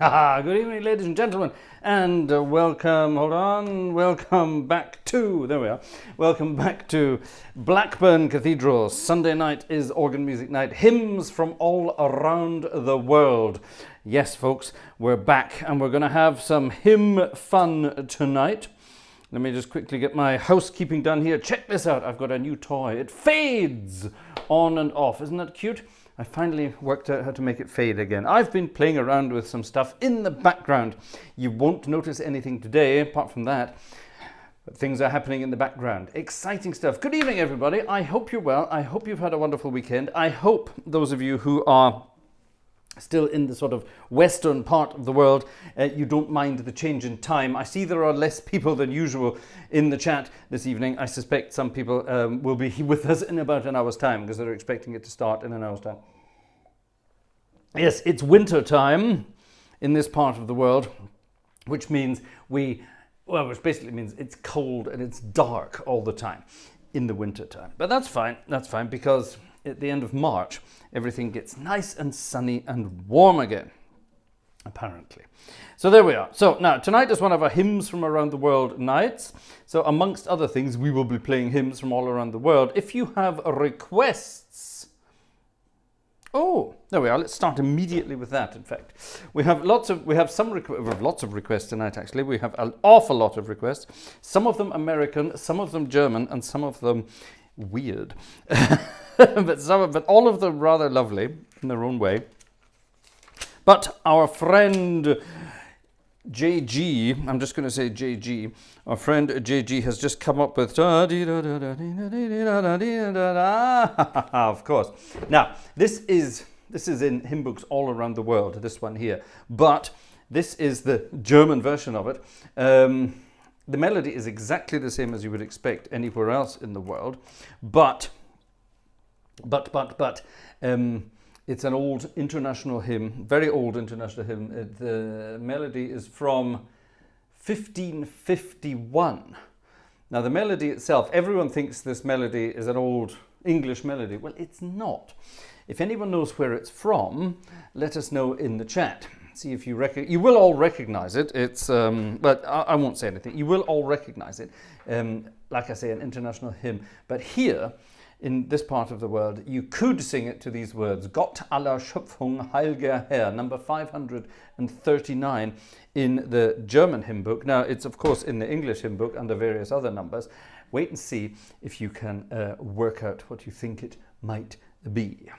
Good evening, ladies and gentlemen, and welcome back to, there we are, welcome back to Blackburn Cathedral. Sunday night is organ music night, hymns from all around the world. Yes, folks, we're back, and we're going to have some hymn fun tonight. Let me just quickly get my housekeeping done here. Check this out, I've got a new toy. It fades on and off, isn't that cute? I finally worked out how to make it fade again. I've been playing around with some stuff in the background. You won't notice anything today, apart from that. But things are happening in the background. Exciting stuff. Good evening, everybody. I hope you're well. I hope you've had a wonderful weekend. I hope those of you who are still in the sort of western part of the world, you don't mind the change in time. I see there are less people than usual in the chat this evening. I suspect some people will be with us in about an hour's time because they're expecting it to start in an hour's time. Yes, it's winter time in this part of the world, which means which basically means it's cold and it's dark all the time in the winter time. But that's fine, because at the end of March, everything gets nice and sunny and warm again, apparently. So there we are. So now, tonight is one of our hymns from around the world nights. So amongst other things, we will be playing hymns from all around the world. If you have requests... Oh, there we are. Let's start immediately with that, in fact. We have lots of requests tonight, actually. We have an awful lot of requests. Some of them American, some of them German, and some of them weird. but all of them rather lovely in their own way. But our friend JG, I'm just going to say JG, our friend JG has just come up with of course. Now, this is in hymn books all around the world, this one here, but this is the German version of it. The melody is exactly the same as you would expect anywhere else in the world, but it's an old international hymn, very old international hymn. The melody is from 1551. Now the melody itself, everyone thinks this melody is an old English melody. Well, it's not. If anyone knows where it's from, let us know in the chat. See if you will all recognize it. It's but I won't say anything. You will all recognize it. Like I say, an international hymn. But here, in this part of the world, you could sing it to these words: Gott aller Schöpfung, heiliger Herr, number 539 in the German hymn book. Now, it's of course in the English hymn book under various other numbers. Wait and see if you can work out what you think it might be.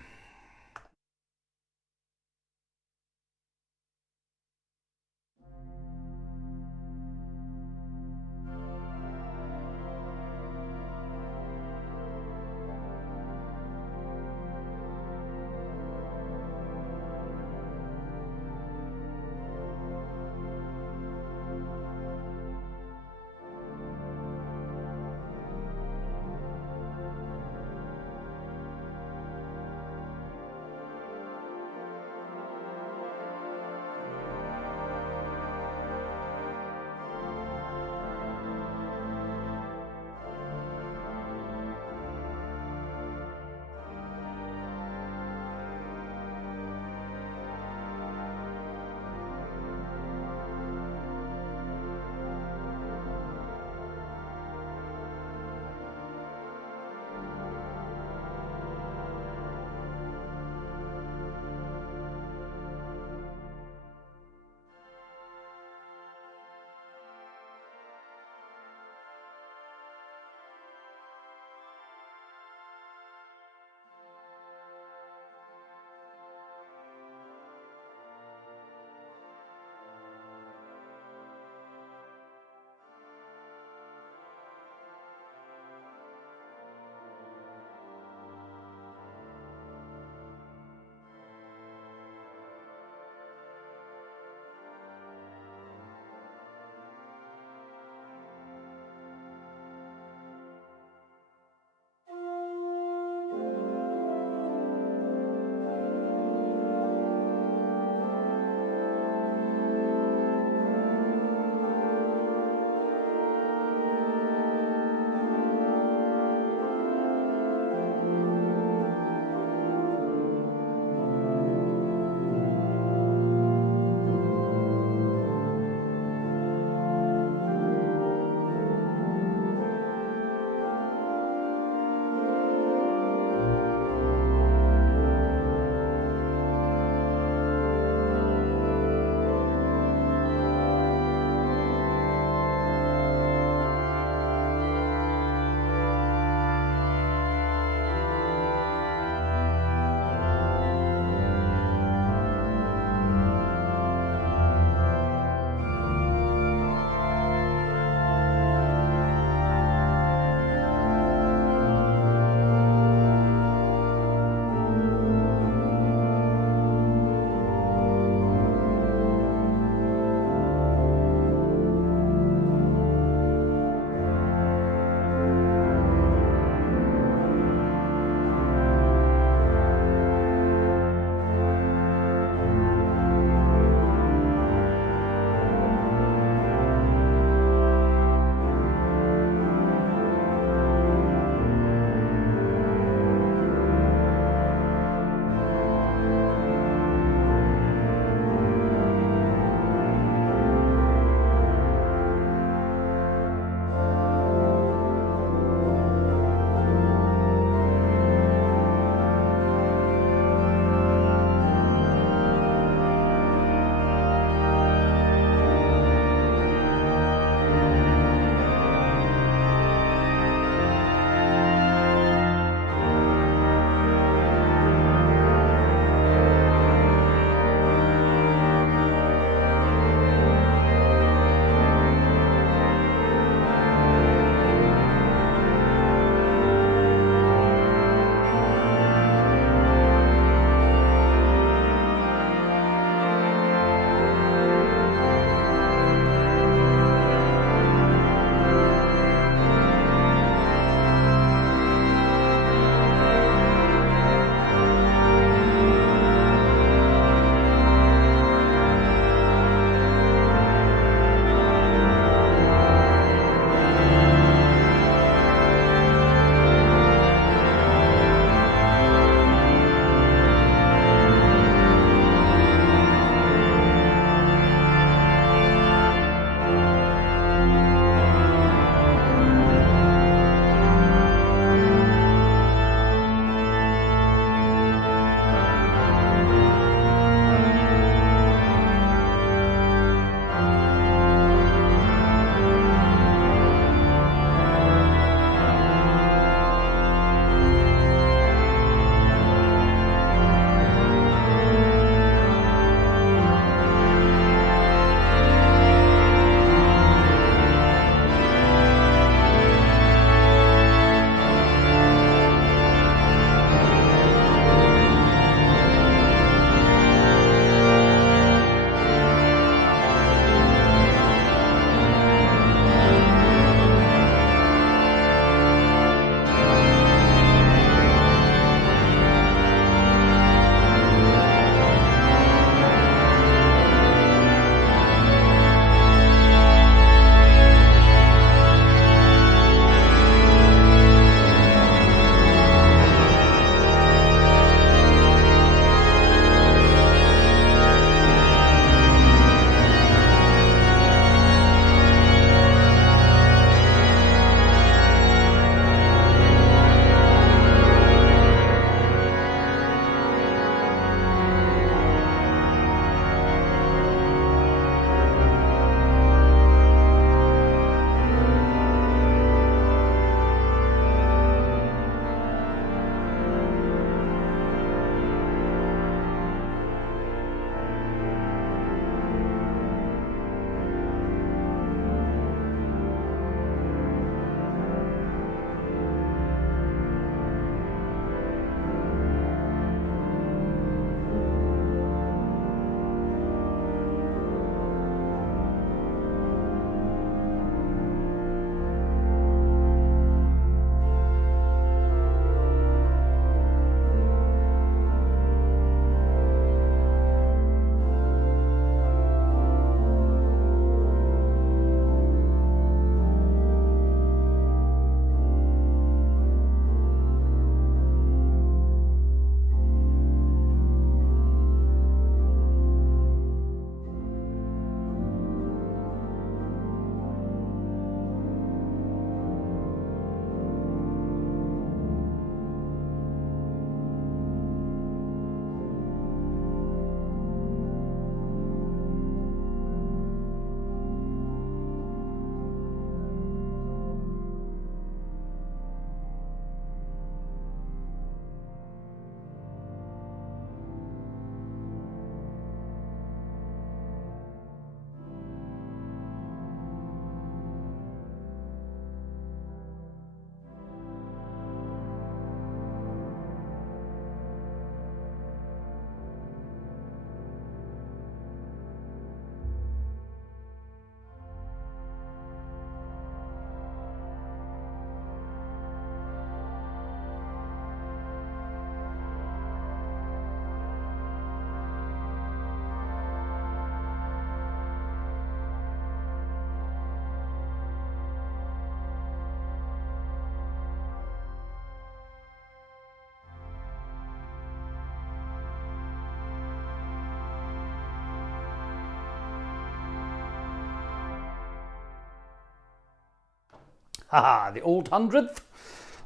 Haha, the old 100th.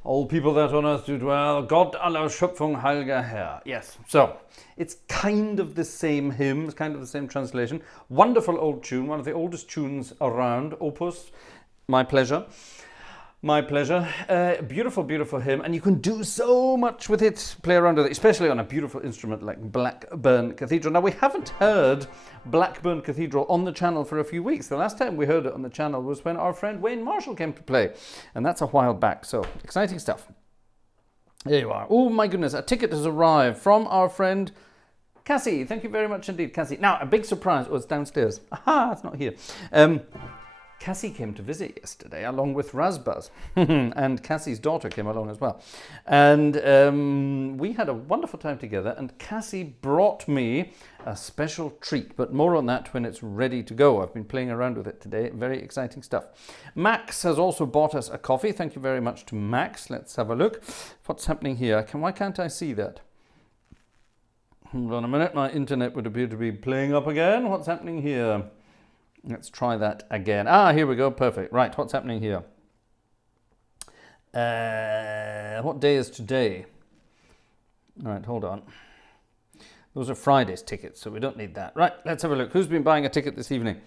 All people that on earth do dwell, Gott aller Schöpfung, heiliger Herr. Yes, so it's kind of the same hymn, it's kind of the same translation. Wonderful old tune, one of the oldest tunes around, Opus. My pleasure. My pleasure. Beautiful, beautiful hymn, and you can do so much with it, play around with it, especially on a beautiful instrument like Blackburn Cathedral. Now, we haven't heard Blackburn Cathedral on the channel for a few weeks. The last time we heard it on the channel was when our friend Wayne Marshall came to play, and that's a while back, so exciting stuff. There you are. Oh, my goodness, a ticket has arrived from our friend Cassie. Thank you very much indeed, Cassie. Now, a big surprise. Oh, it's downstairs. Aha, it's not here. Cassie came to visit yesterday along with Razbaz, and Cassie's daughter came along as well. And we had a wonderful time together, and Cassie brought me a special treat, but more on that when it's ready to go. I've been playing around with it today. Very exciting stuff. Max has also bought us a coffee. Thank you very much to Max. Let's have a look. What's happening here? Why can't I see that? Hold on a minute. My internet would appear to be playing up again. What's happening here? Let's try that again. Ah, here we go. Perfect. Right, what's happening here? What day is today? All right, hold on. Those are Friday's tickets, so we don't need that. Right, let's have a look. Who's been buying a ticket this evening?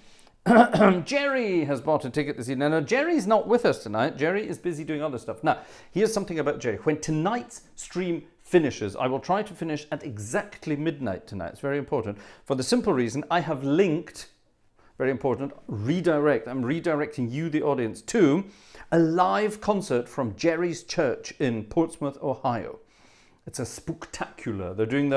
Jerry has bought a ticket this evening. Now, Jerry's not with us tonight. Jerry is busy doing other stuff. Now, here's something about Jerry. When tonight's stream finishes, I will try to finish at exactly midnight tonight. It's very important. For the simple reason, I have linked... Very important, redirect. I'm redirecting you, the audience, to a live concert from Jerry's Church in Portsmouth, Ohio. It's a spooktacular. They're doing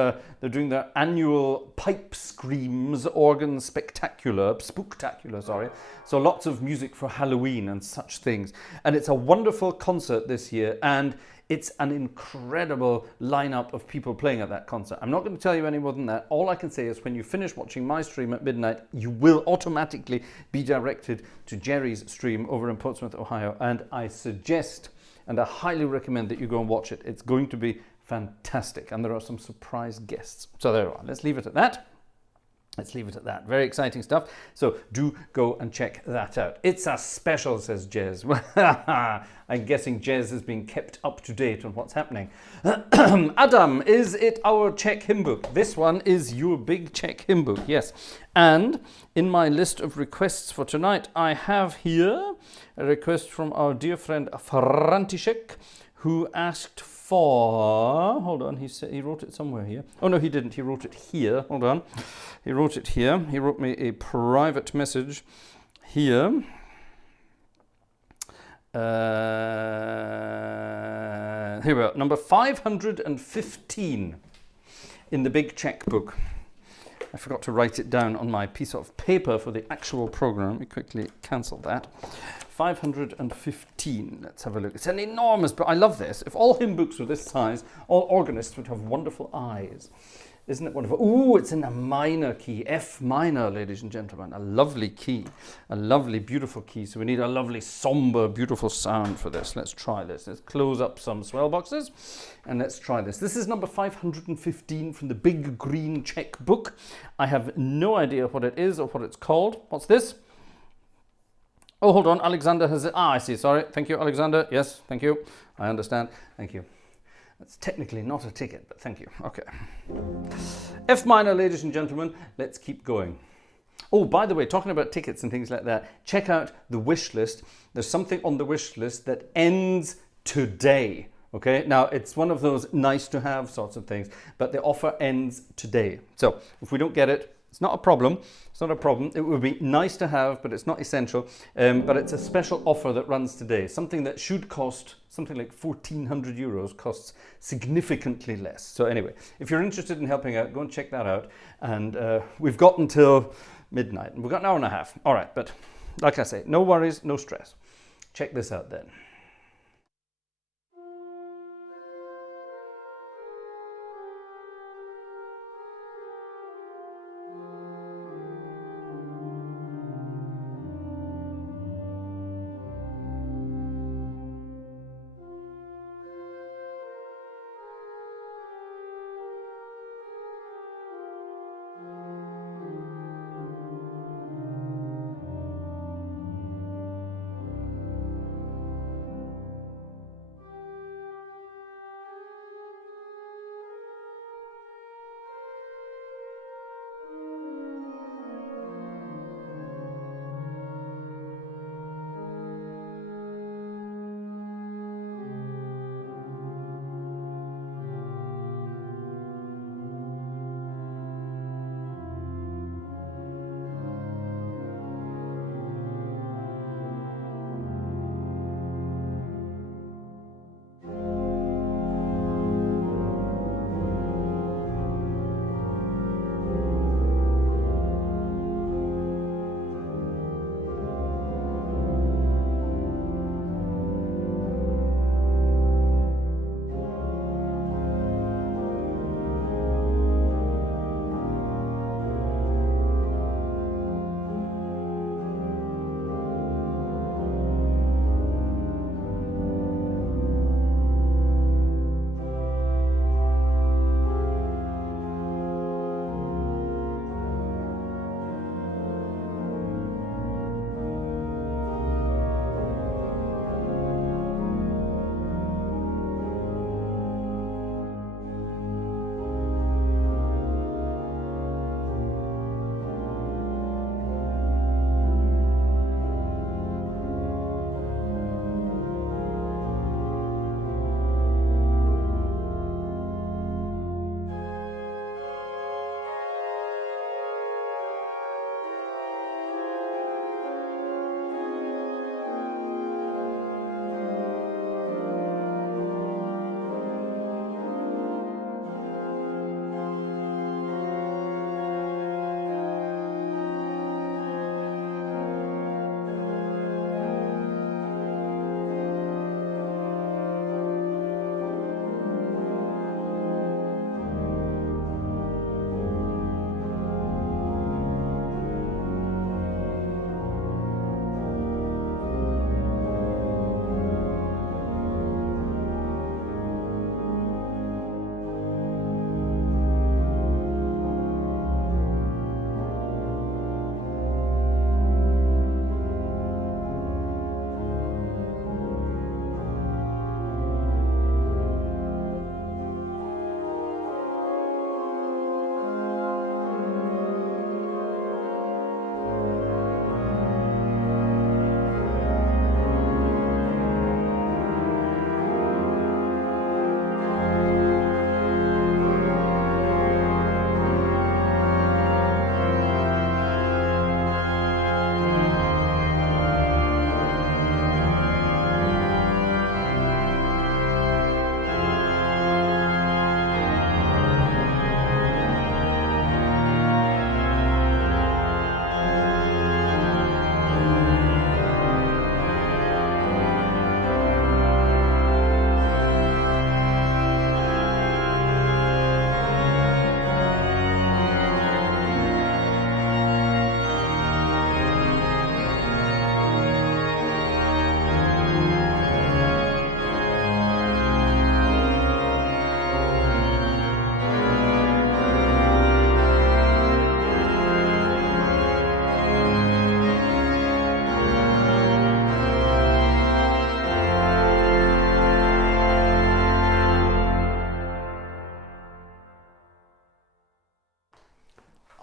their annual pipe screams organ spooktacular, sorry. So lots of music for Halloween and such things. And it's a wonderful concert this year, and it's an incredible lineup of people playing at that concert. I'm not going to tell you any more than that. All I can say is when you finish watching my stream at midnight, you will automatically be directed to Jerry's stream over in Portsmouth, Ohio. And I suggest and I highly recommend that you go and watch it. It's going to be fantastic. And there are some surprise guests. So there you are. Let's leave it at that. Let's leave it at that. Very exciting stuff. So do go and check that out. It's a special, says Jez. I'm guessing Jez has been kept up to date on what's happening. Adam, is it our Czech hymn book? This one is your big Czech hymn book, yes. And in my list of requests for tonight, I have here a request from our dear friend František, who asked for, hold on, he wrote it somewhere here. Oh no, he didn't, he wrote it here, hold on. He wrote it here, he wrote me a private message here. Here we are, number 515 in the big Czech book. I forgot to write it down on my piece of paper for the actual program. Let me quickly cancel that. 515. Let's have a look. It's an enormous book. I love this. If all hymn books were this size, all organists would have wonderful eyes. Isn't it wonderful? Ooh, it's in a minor key, F minor, ladies and gentlemen. A lovely key, a lovely, beautiful key. So we need a lovely, somber, beautiful sound for this. Let's try this. Let's close up some swell boxes and let's try this. This is number 515 from the big green Czech book. I have no idea what it is or what it's called. What's this? Oh, hold on. Alexander has it. Ah, I see. Sorry. Thank you, Alexander. Yes, thank you. I understand. Thank you. That's technically not a ticket, but thank you. Okay. F minor, ladies and gentlemen. Let's keep going. Oh, by the way, talking about tickets and things like that, check out the wish list. There's something on the wish list that ends today. Okay, now it's one of those nice to have sorts of things, but the offer ends today. So if we don't get it, it's not a problem. It's not a problem. It would be nice to have, but it's not essential. But it's a special offer that runs today. Something that should cost something like 1,400 euros costs significantly less. So anyway, if you're interested in helping out, go and check that out. And we've got until midnight. We've got an hour and a half. All right, but like I say, no worries, no stress. Check this out then.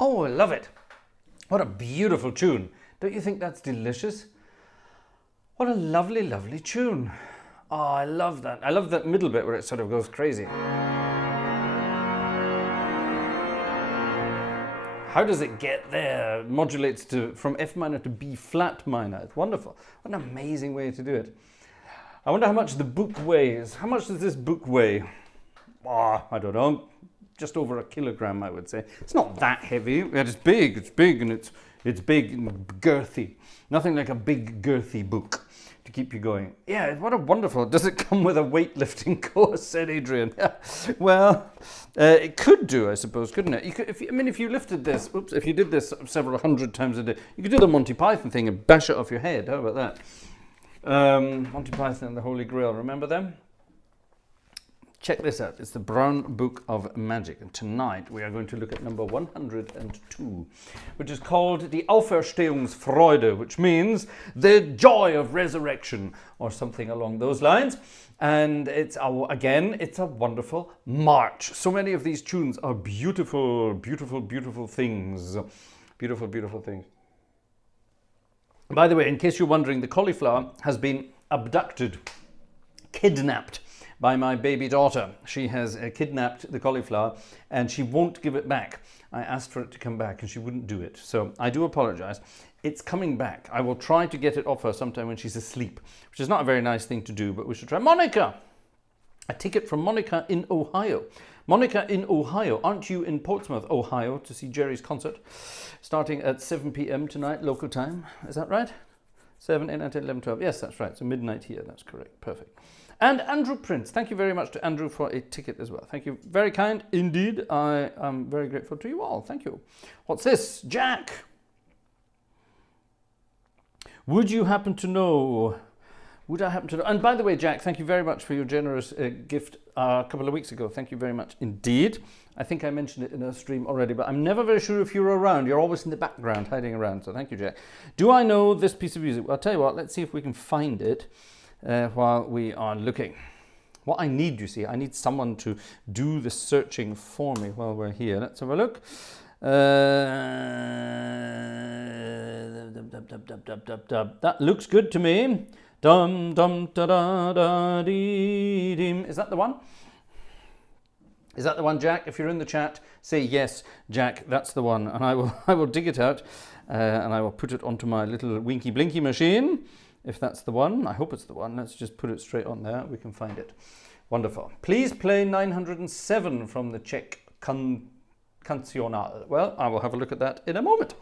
Oh, I love it. What a beautiful tune. Don't you think that's delicious? What a lovely, lovely tune. Oh, I love that. I love that middle bit where it sort of goes crazy. How does it get there? It modulates from F minor to B flat minor. It's wonderful. What an amazing way to do it. I wonder how much the book weighs. How much does this book weigh? Oh, I don't know. Just over 1 kilogram, I would say. It's not that heavy. It's big. It's big, and it's big and girthy. Nothing like a big girthy book to keep you going. Yeah, what a wonderful. Does it come with a weightlifting course? Said Adrian. Well, it could do, I suppose, couldn't it? You could, if you lifted this, if you did this several hundred times a day, you could do the Monty Python thing and bash it off your head. How about that? Monty Python and the Holy Grail. Remember them? Check this out. It's the Brown Book of Magic. And tonight we are going to look at number 102, which is called Die Auferstehungsfreude, which means the joy of resurrection, or something along those lines. And it's a wonderful march. So many of these tunes are beautiful, beautiful, beautiful things. Beautiful, beautiful things. By the way, in case you're wondering, the cauliflower has been abducted, kidnapped by my baby daughter. She has kidnapped the cauliflower and she won't give it back. I asked for it to come back and she wouldn't do it. So I do apologize. It's coming back. I will try to get it off her sometime when she's asleep, which is not a very nice thing to do, but we should try. Monica! A ticket from Monica in Ohio. Monica in Ohio. Aren't you in Portsmouth, Ohio, to see Jerry's concert? Starting at 7 p.m. tonight, local time. Is that right? 7, 8, 9, 10, 11, 12. Yes, that's right. So midnight here. That's correct. Perfect. And Andrew Prince. Thank you very much to Andrew for a ticket as well. Thank you. Very kind indeed. I am very grateful to you all. Thank you. What's this? Jack. Would you happen to know? Would I happen to know? And by the way, Jack, thank you very much for your generous gift a couple of weeks ago. Thank you very much indeed. I think I mentioned it in a stream already, but I'm never very sure if you're around. You're always in the background, hiding around. So thank you, Jack. Do I know this piece of music? Well, I'll tell you what. Let's see if we can find it while we are looking. What I need, you see, I need someone to do the searching for me while we're here. Let's have a look. That looks good to me. Dum dum da da da dee dim. Is that the one? Is that the one, Jack? If you're in the chat, say yes, Jack. That's the one, and I will dig it out, and I will put it onto my little winky blinky machine. If that's the one, I hope it's the one. Let's just put it straight on there. We can find it. Wonderful. Please play 907 from the Czech Cancional. Well, I will have a look at that in a moment.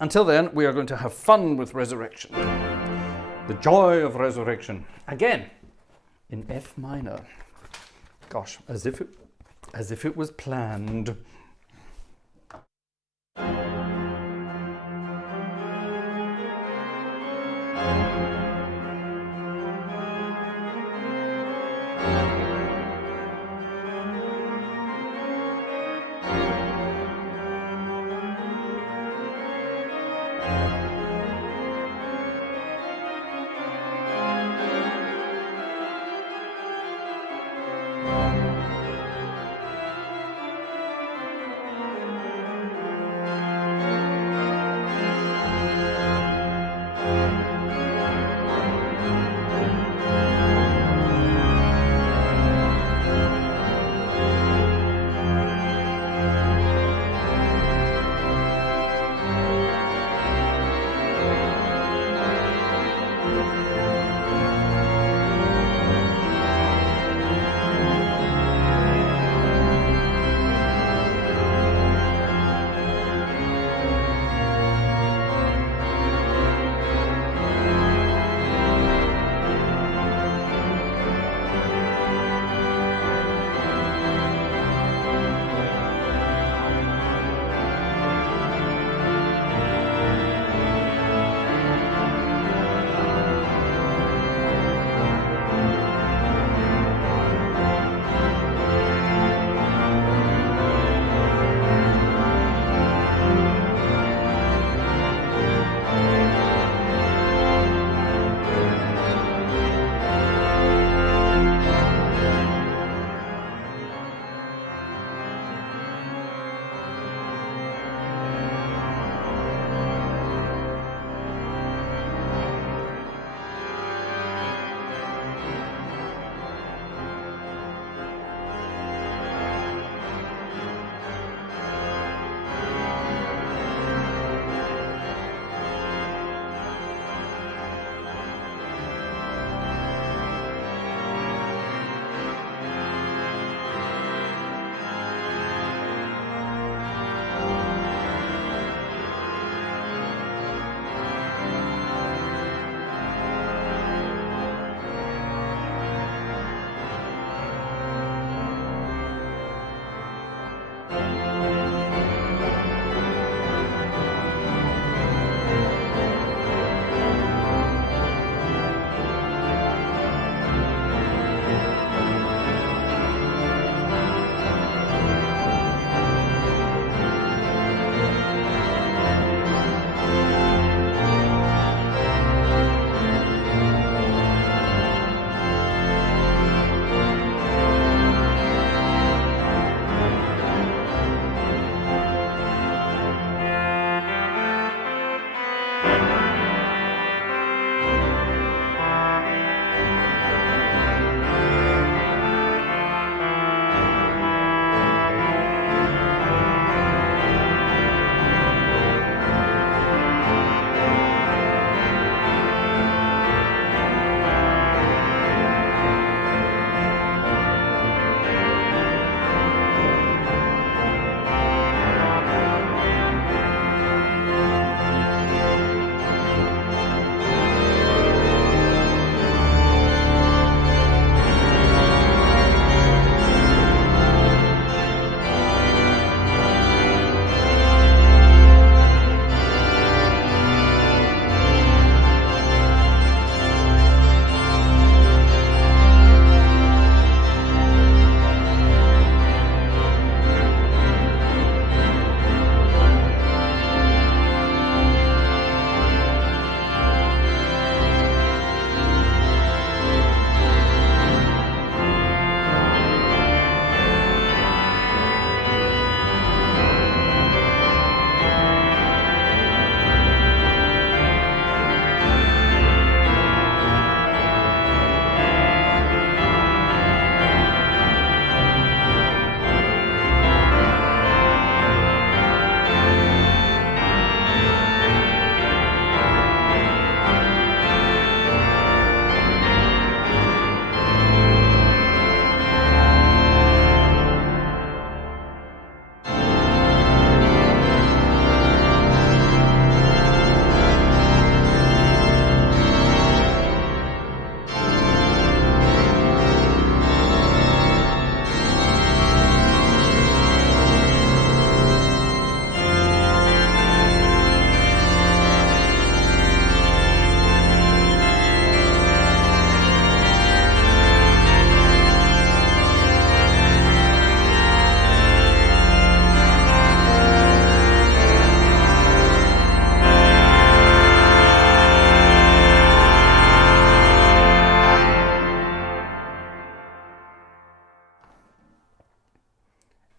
Until then, we are going to have fun with resurrection. The joy of resurrection. Again, in F minor. Gosh, as if it was planned.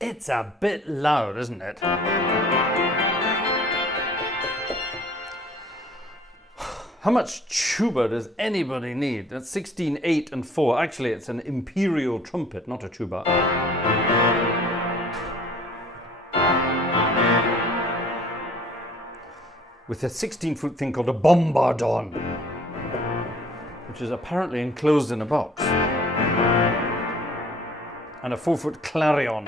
It's a bit loud, isn't it? How much tuba does anybody need? That's 16, 8 and 4. Actually, it's an imperial trumpet, not a tuba. With a 16-foot thing called a bombardon, which is apparently enclosed in a box. And a 4-foot clarion.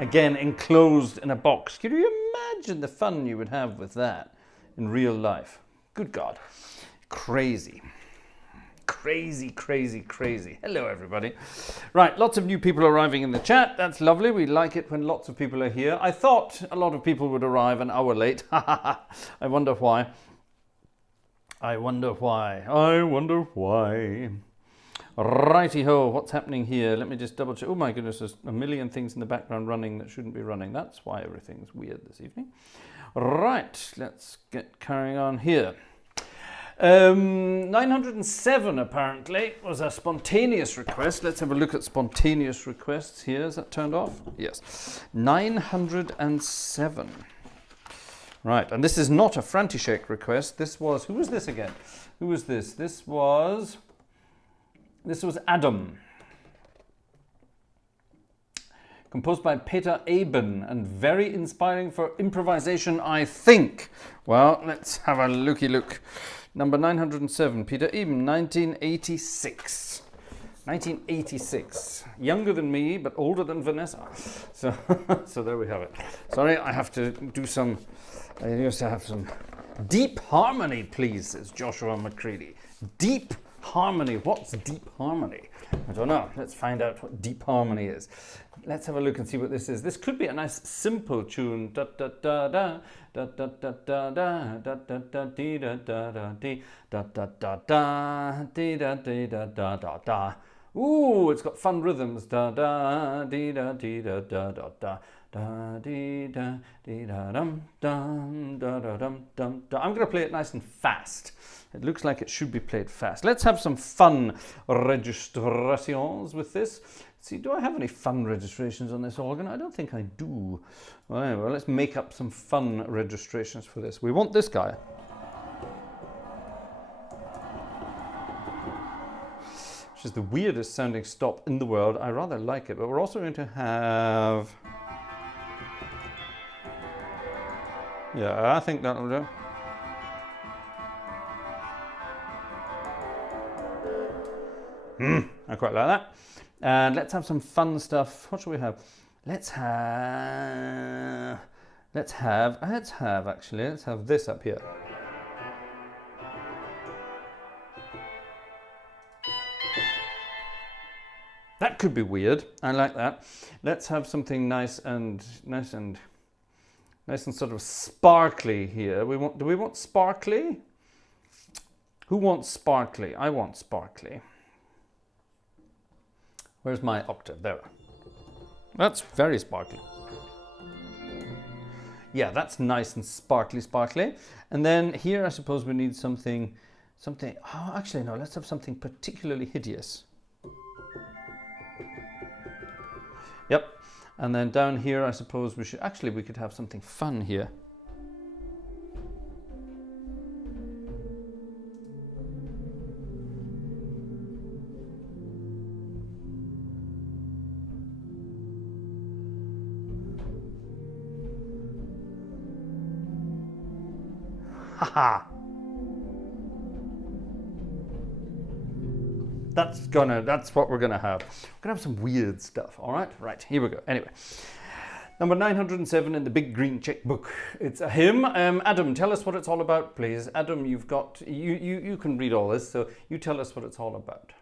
Again, enclosed in a box. Can you imagine the fun you would have with that in real life? Good God. Crazy. Crazy, crazy, crazy. Hello, everybody. Right, lots of new people arriving in the chat. That's lovely. We like it when lots of people are here. I thought a lot of people would arrive an hour late. I wonder why. I wonder why. I wonder why. Righty-ho, what's happening here? Let me just double check. Oh my goodness, there's a million things in the background running that shouldn't be running. That's why everything's weird this evening. Right, let's get carrying on here. 907 apparently was a spontaneous request. Let's have a look at spontaneous requests here. Is that turned off? Yes. 907. Right, and this is not a František request. This was, who was this again? Who was this? This was Adam. Composed by Peter Eben and very inspiring for improvisation, I think. Well, let's have a looky look. Number 907, Peter Eben, 1986. 1986. Younger than me, but older than Vanessa. So, so there we have it. Sorry, I have to do some, I used to have some deep harmony, please, says Joshua McCready. Deep harmony. What's deep harmony? I don't know. Let's find out what deep harmony is. Let's have a look and see what this is. This could be a nice simple tune. Da da da da da da da da da da da da dee da da da dee da da da da dee da dee da da da da. Ooh, it's got fun rhythms. Da da dee da dee da da da da. Da dee da dee da dum dum da da dum dum da. I'm going to play it nice and fast. It looks like it should be played fast. Let's have some fun registrations with this. See, do I have any fun registrations on this organ? I don't think I do. Well, let's make up some fun registrations for this. We want this guy. Which is the weirdest sounding stop in the world. I rather like it, but we're also going to have... Yeah, I think that'll do. I quite like that. And let's have some fun stuff. What should we have? Let's have this up here. That could be weird. I like that. Let's have something nice and sort of sparkly here. Do we want sparkly? Who wants sparkly? I want sparkly. Where's my octave? There. That's very sparkly. Yeah, that's nice and sparkly. And then here I suppose we need something, oh, actually no, let's have something particularly hideous. Yep. And then down here I suppose we could have something fun here. Haha. That's what we're gonna have. We're gonna have some weird stuff, all right? Right, here we go. Anyway, number 907 in the big green checkbook. It's a hymn. Adam, tell us what it's all about, please. Adam, you can read all this, so you tell us what it's all about.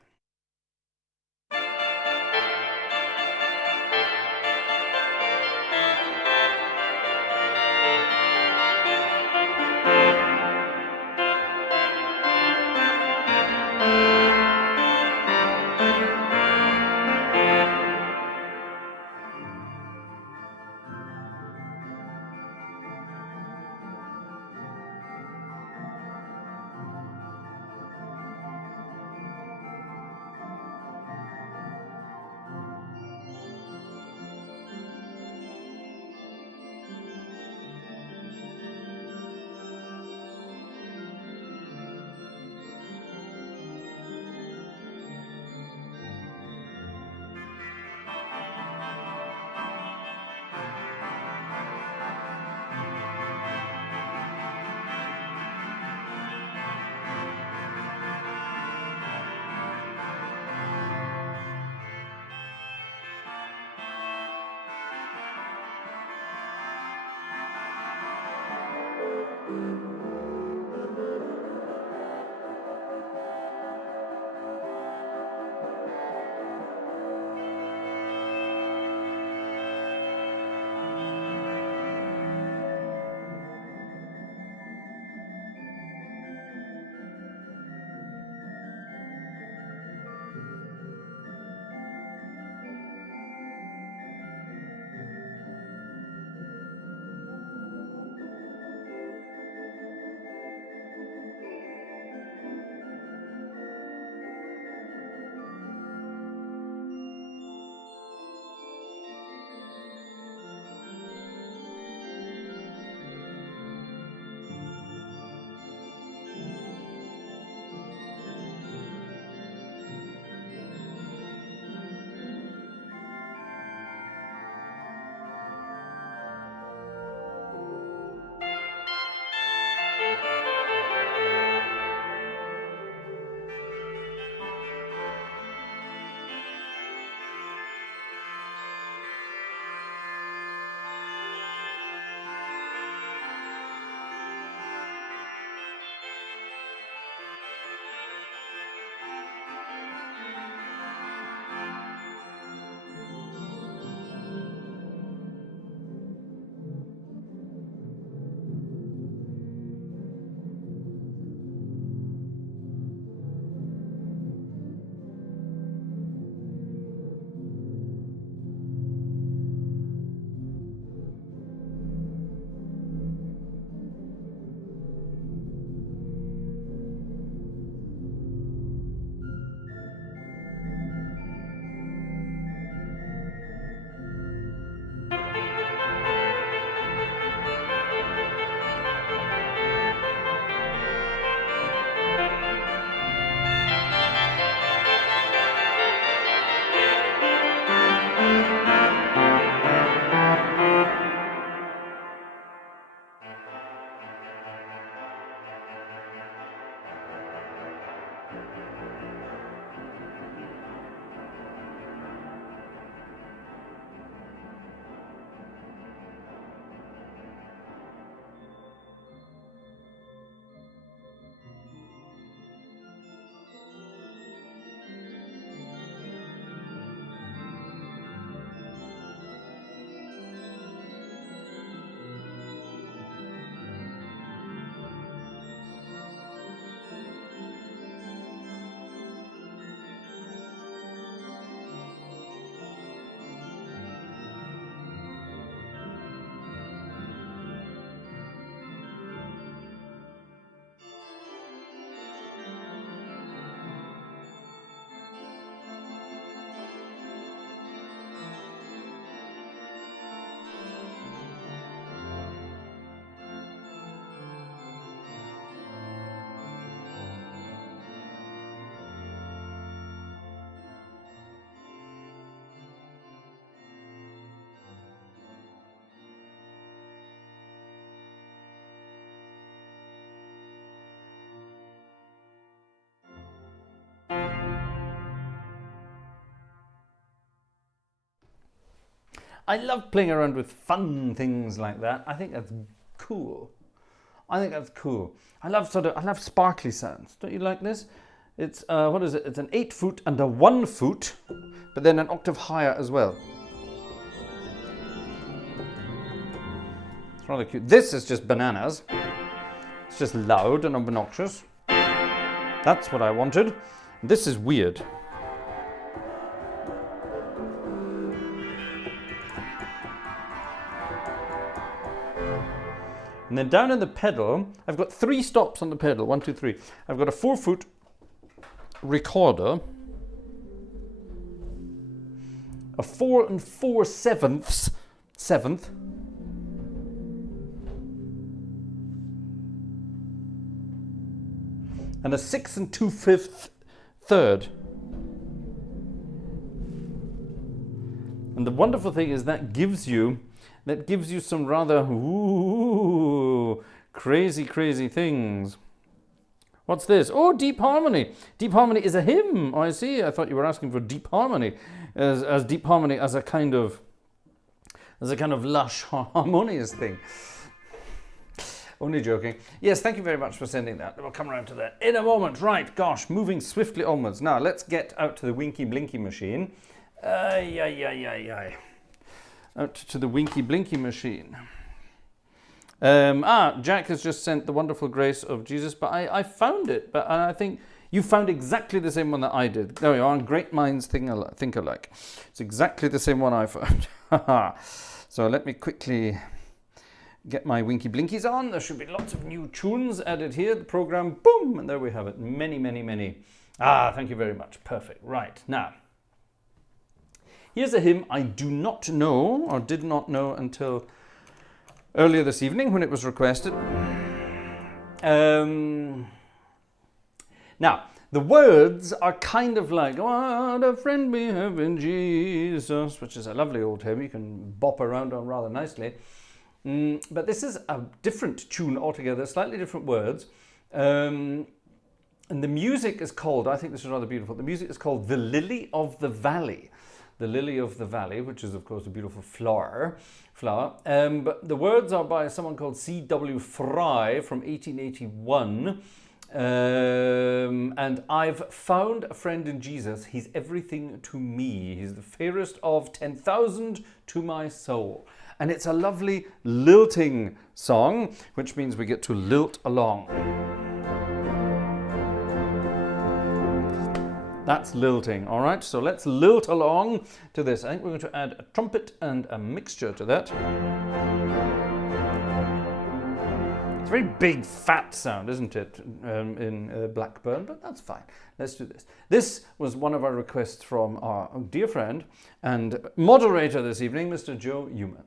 I love playing around with fun things like that. I think that's cool. I think that's cool. I love sparkly sounds. Don't you like this? It's what is it? It's an 8 foot and a 1 foot, but then an octave higher as well. It's rather cute. This is just bananas. It's just loud and obnoxious. That's what I wanted. This is weird. And then down in the pedal, I've got 3 stops on the pedal. 1, 2, 3. I've got a 4 foot recorder, a 4 4/7 seventh, and a 6 2/5 third. And the wonderful thing is that gives you some rather crazy things. What's this? Oh, deep harmony. Deep harmony is a hymn. Oh, I see. I thought you were asking for deep harmony, as deep harmony as a kind of lush, harmonious thing. Only joking. Yes, thank you very much for sending that. We'll come around to that in a moment. Right, gosh, moving swiftly onwards. Now, let's get out to the winky blinky machine. Out to the winky blinky machine. Jack has just sent the wonderful grace of Jesus, but I found it, but I think you found exactly the same one that I did. There we are, great minds think alike. It's exactly the same one I found. So let me quickly get my winky blinkies on. There should be lots of new tunes added here. The program, boom, and there we have it. Many. Thank you very much. Perfect. Right, now. Here's a hymn I do not know, or did not know until earlier this evening when it was requested. Now, the words are kind of like, what a friend we have in Jesus, which is a lovely old hymn you can bop around on rather nicely. But this is a different tune altogether, slightly different words. And the music is called, I think this is rather beautiful, the music is called The Lily of the Valley. The Lily of the Valley, which is, of course, a beautiful flower. But the words are by someone called C.W. Fry from 1881. And I've found a friend in Jesus. He's everything to me. He's the fairest of 10,000 to my soul. And it's a lovely lilting song, which means we get to lilt along. That's lilting, all right? So let's lilt along to this. I think we're going to add a trumpet and a mixture to that. It's a very big, fat sound, isn't it, in Blackburn? But that's fine. Let's do this. This was one of our requests from our dear friend and moderator this evening, Mr. Joe Humans.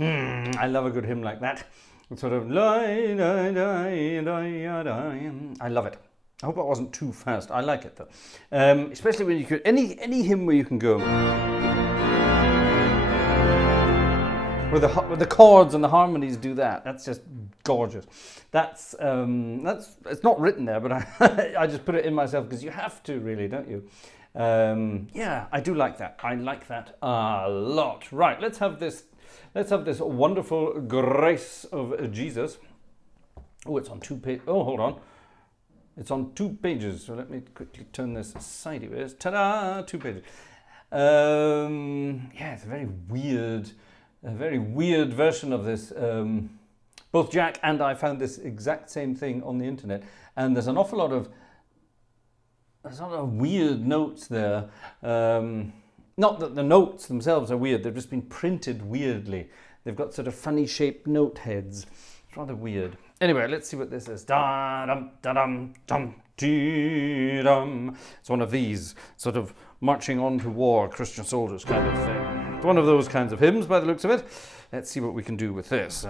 I love a good hymn like that. It's sort of, I love it. I hope it wasn't too fast. I like it though. Especially when you could, any hymn where you can go where the chords and the harmonies do that. That's just gorgeous. That's it's not written there, but I just put it in myself because you have to, really, don't you? Yeah, I do like that. I like that a lot. Right, let's have this wonderful grace of Jesus. Oh, it's on 2 pages. Oh, hold on. It's on 2 pages. So let me quickly turn this sideways. Ta-da! 2 pages. Yeah, it's a very weird version of this. Both Jack and I found this exact same thing on the internet, and there's an awful lot of weird notes there. Not that the notes themselves are weird, they've just been printed weirdly. They've got sort of funny shaped note heads. It's rather weird. Anyway, let's see what this is. Da-dum, da-dum, dum, dee-dum. It's one of these sort of marching on to war, Christian soldiers kind of thing. It's one of those kinds of hymns by the looks of it. Let's see what we can do with this.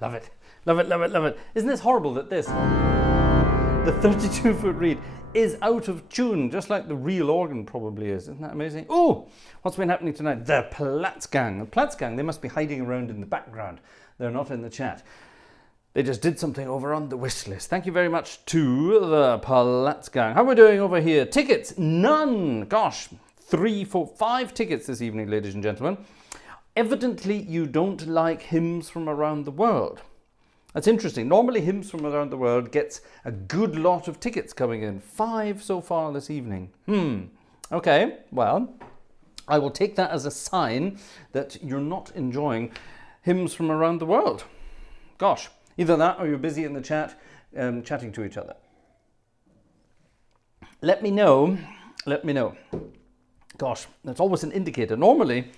Love it. Love it, love it, love it. Isn't this horrible that the 32-foot reed is out of tune, just like the real organ probably is. Isn't that amazing? Oh, what's been happening tonight? The Platz Gang. The Platz Gang, they must be hiding around in the background. They're not in the chat. They just did something over on the wish list. Thank you very much to the Platz Gang. How are we doing over here? Tickets? None. Gosh, 3, 4, 5 tickets this evening, ladies and gentlemen. Evidently, you don't like hymns from around the world. That's interesting. Normally, Hymns from Around the World gets a good lot of tickets coming in. 5 so far this evening. Okay, well, I will take that as a sign that you're not enjoying Hymns from Around the World. Gosh, either that or you're busy in the chat chatting to each other. Let me know. Gosh, that's always an indicator. Normally,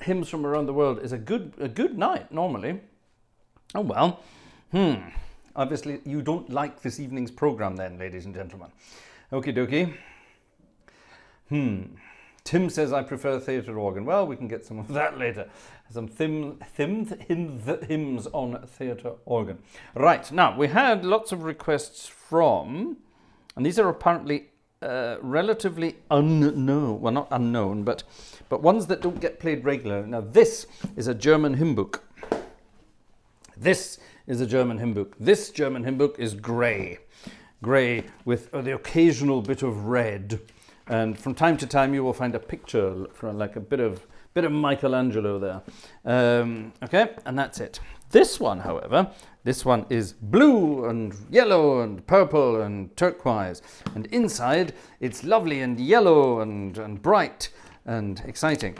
Hymns from Around the World is a good night, normally. Oh, well. Obviously, you don't like this evening's program then, ladies and gentlemen. Okie dokie. Tim says, I prefer theatre organ. Well, we can get some of that later. Some hymns on theatre organ. Right, now, we had lots of requests from, and these are apparently relatively unknown. Well, not unknown, but ones that don't get played regularly. Now, this is a German hymn book. This is a German hymn book. This German hymn book is grey with the occasional bit of red. And from time to time, you will find a picture from like a bit of Michelangelo there. Okay, and that's it. This one, however, this one is blue and yellow and purple and turquoise. And inside, it's lovely and yellow and bright and exciting.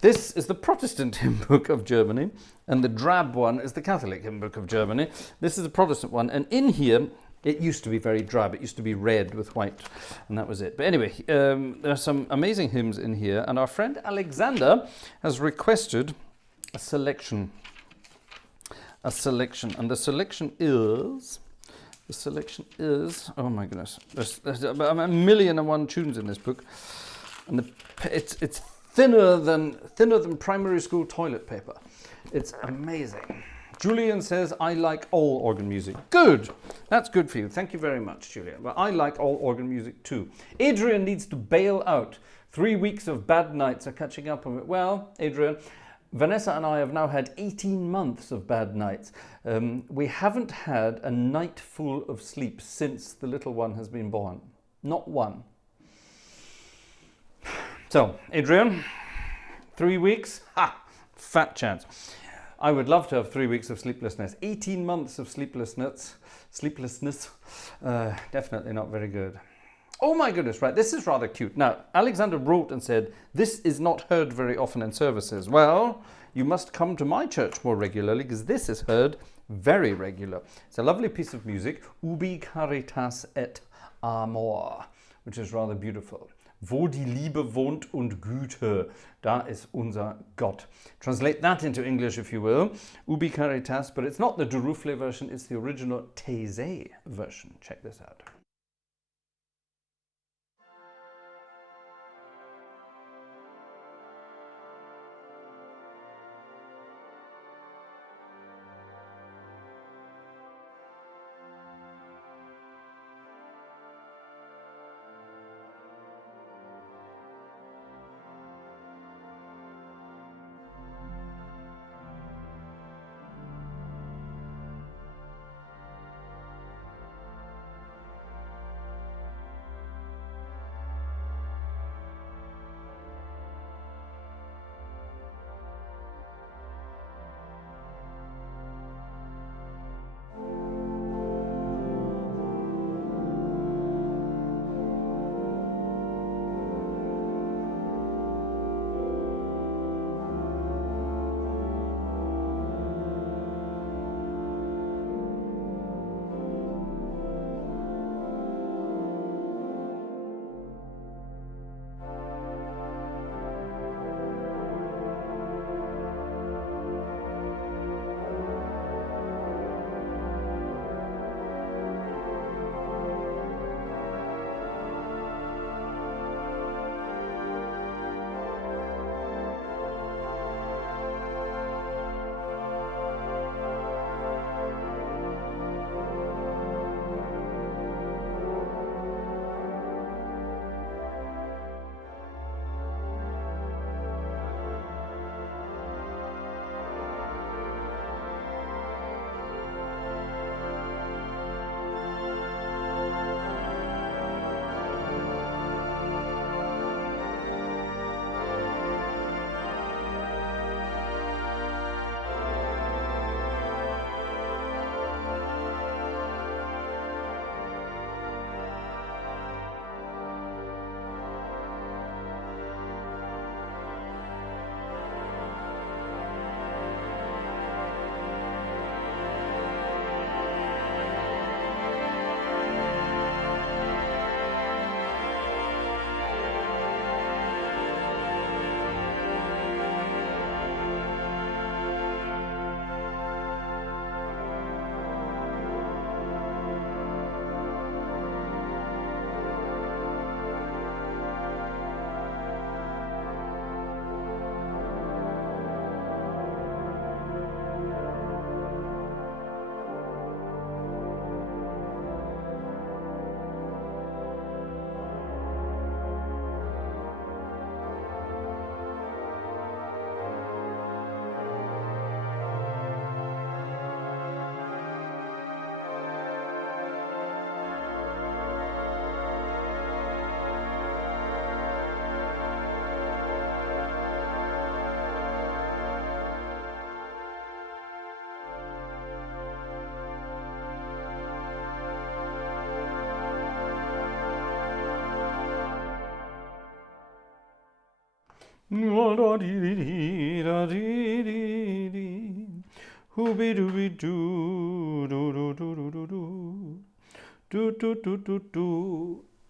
This is the Protestant hymn book of Germany, and the drab one is the Catholic hymn book of Germany. This is the Protestant one, and in here, it used to be very drab. It used to be red with white, and that was it. But anyway, there are some amazing hymns in here, and our friend Alexander has requested a selection. And the selection is, oh my goodness, there's a 1,000,001 tunes in this book, and it's thinner than primary school toilet paper. It's amazing. Julian says, I like all organ music. Good. That's good for you. Thank you very much, Julian. Well, I like all organ music too. Adrian needs to bail out. 3 weeks of bad nights are catching up on it. Well, Adrian, Vanessa and I have now had 18 months of bad nights. We haven't had a night full of sleep since the little one has been born. Not one. So, Adrian, 3 weeks? Ha! Fat chance. I would love to have 3 weeks of sleeplessness. 18 months of sleeplessness, definitely not very good. Oh my goodness, right, this is rather cute. Now, Alexander wrote and said, this is not heard very often in services. Well, you must come to my church more regularly, because this is heard very regular. It's a lovely piece of music, Ubi Caritas et Amor, which is rather beautiful. Wo die Liebe wohnt und Güte, da ist unser Gott. Translate that into English, if you will. Ubi Caritas, but it's not the Durufle version, it's the original Taizé version. Check this out.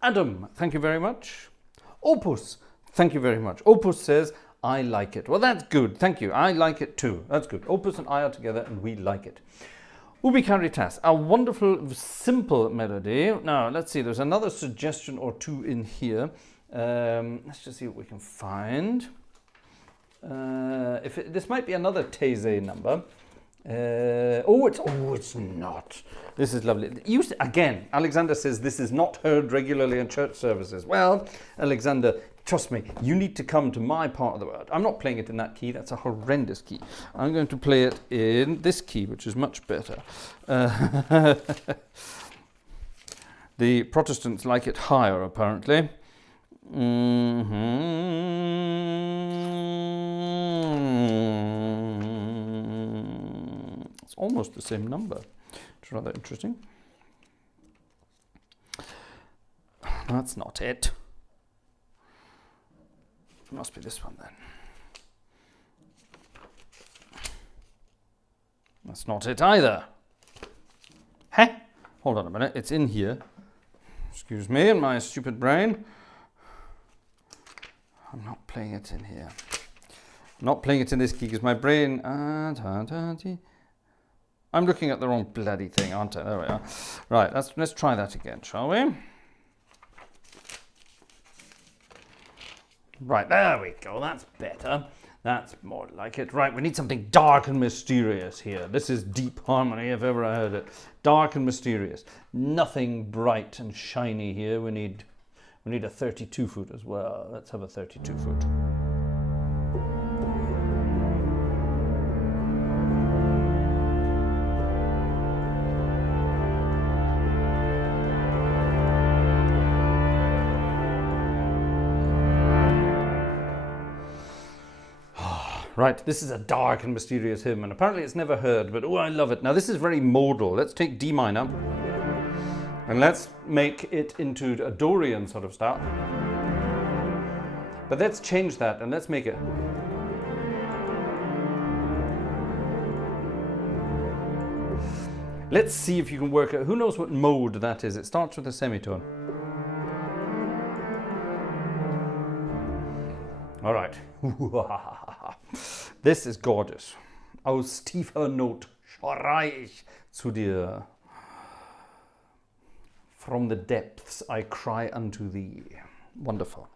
Adam, thank you very much. Opus, thank you very much. Opus says, I like it. Well, that's good. Thank you. I like it too. That's good. Opus and I are together and we like it. Ubi Caritas, a wonderful, simple melody. Now, let's see. There's another suggestion or two in here. Let's just see what we can find. This might be another Taizé number. It's not. This is lovely. Again, Alexander says this is not heard regularly in church services. Well, Alexander, trust me, you need to come to my part of the world. I'm not playing it in that key. That's a horrendous key. I'm going to play it in this key, which is much better. The Protestants like it higher, apparently. It's almost the same number. It's rather interesting. That's not it. It must be this one then. That's not it either. Heh? Hold on a minute. It's in here. Excuse me and my stupid brain. I'm not playing it in here. I'm not playing it in this key because my brain... I'm looking at the wrong bloody thing, aren't I? There we are. Right, let's try that again, shall we? Right, there we go. That's better. That's more like it. Right, we need something dark and mysterious here. This is deep harmony, if ever I heard it. Dark and mysterious. Nothing bright and shiny here. We need a 32 foot as well. Let's have a 32 foot. Right, this is a dark and mysterious hymn, and apparently it's never heard, but oh, I love it. Now this is very modal. Let's take D minor, and let's make it into a Dorian sort of style. But let's change that, and let's make it... Let's see if you can work out... Who knows what mode that is? It starts with a semitone. All right. This is gorgeous. Aus tiefer Not schrei ich zu dir. From the depths I cry unto thee. Wonderful.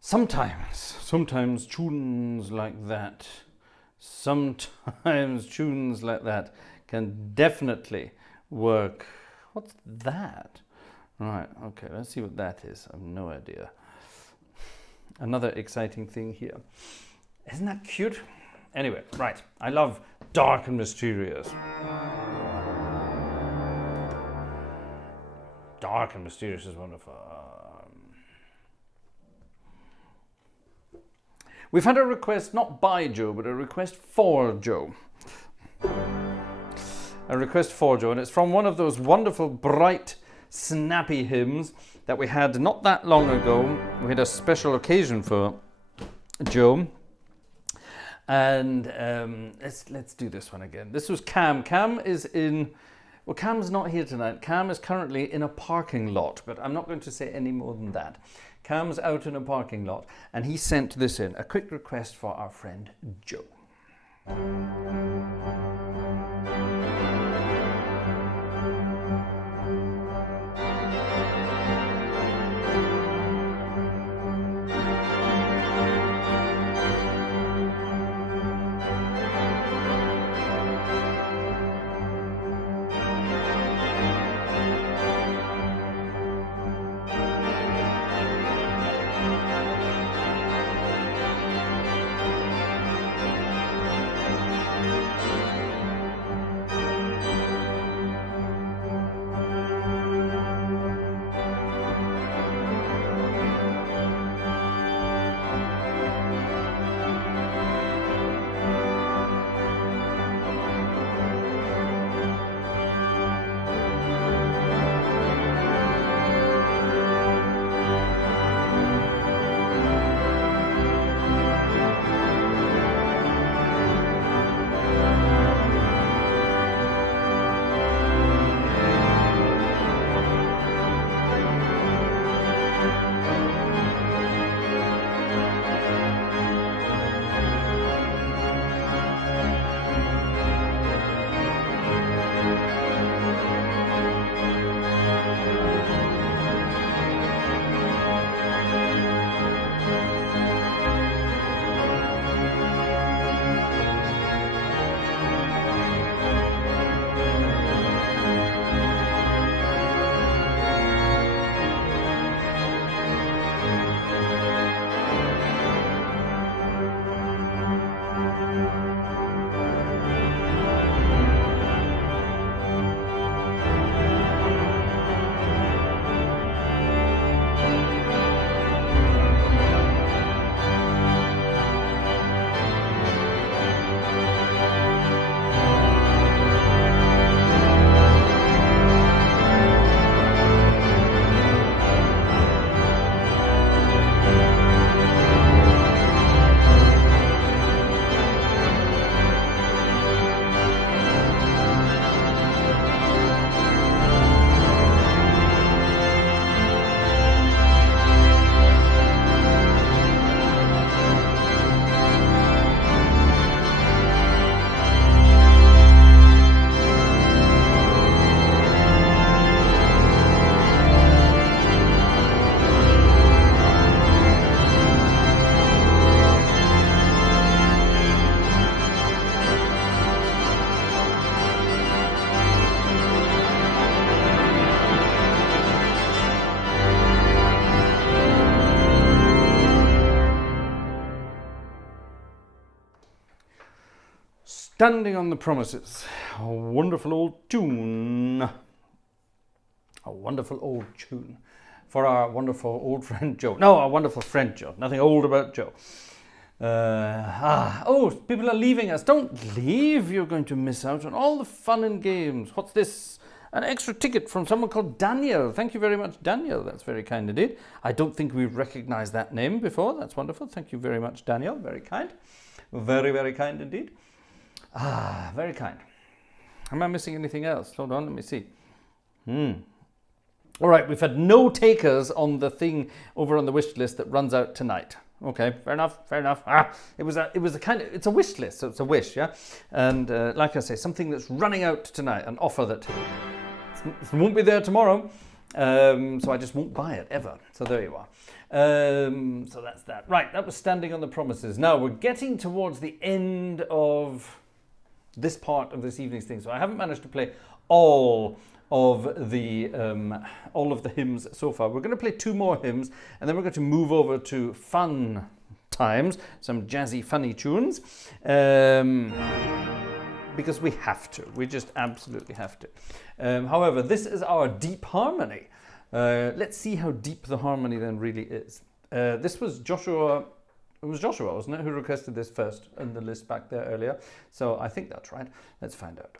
Sometimes tunes like that. Sometimes tunes like that can definitely work. What's that? Right, okay, let's see what that is. I have no idea. Another exciting thing here. Isn't that cute? Anyway, right, I love dark and mysterious. Dark and mysterious is wonderful. We've had a request, not by Joe, but a request for Joe. A request for Joe, and it's from one of those wonderful, bright, snappy hymns that we had not that long ago. We had a special occasion for Joe. And let's do this one again. This was Cam. Cam is in... Well, Cam's not here tonight. Cam is currently in a parking lot, but I'm not going to say any more than that. Cam's out in a parking lot, and he sent this in, a quick request for our friend Joe. Standing on the Promises, a wonderful old tune. A wonderful old tune for our wonderful old friend Joe. No, our wonderful friend Joe. Nothing old about Joe. People are leaving us. Don't leave. You're going to miss out on all the fun and games. What's this? An extra ticket from someone called Daniel. Thank you very much, Daniel. That's very kind indeed. I don't think we've recognized that name before. That's wonderful. Thank you very much, Daniel. Very kind. Very, very kind indeed. Very kind. Am I missing anything else? Hold on, let me see. All right, we've had no takers on the thing over on the wish list that runs out tonight. Okay, fair enough. It's a wish list, so it's a wish, yeah? And like I say, something that's running out tonight, an offer that won't be there tomorrow. So I just won't buy it ever. So there you are. So that's that. Right, that was Standing on the Promises. Now we're getting towards the end of this part of this evening's thing. So I haven't managed to play all of the hymns so far. We're going to play 2 more hymns, and then we're going to move over to fun times, some jazzy, funny tunes, because we have to. We just absolutely have to. However, this is our deep harmony. Let's see how deep the harmony then really is. This was Joshua. It was Joshua, wasn't it, who requested this first in the list back there earlier. So I think that's right. Let's find out.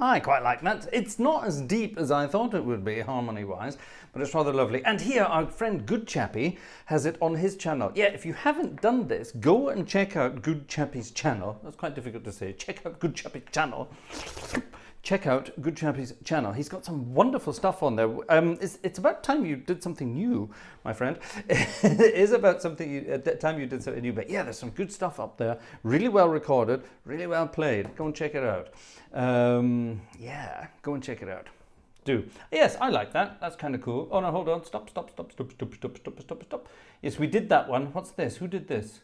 I quite like that. It's not as deep as I thought it would be, harmony-wise, but it's rather lovely. And here, our friend Good Chappie has it on his channel. Yeah, if you haven't done this, go and check out Good Chappie's channel. That's quite difficult to say. Check out Good Chappie's channel. Check out Good Chappie's channel. He's got some wonderful stuff on there. It's about time you did something new, my friend. It is about something at that time you did something new. But yeah, there's some good stuff up there. Really well recorded, really well played. Go and check it out. Yeah, go and check it out. Do. Yes, I like that. That's kind of cool. Oh no, hold on. Stop. Yes, we did that one. What's this? Who did this?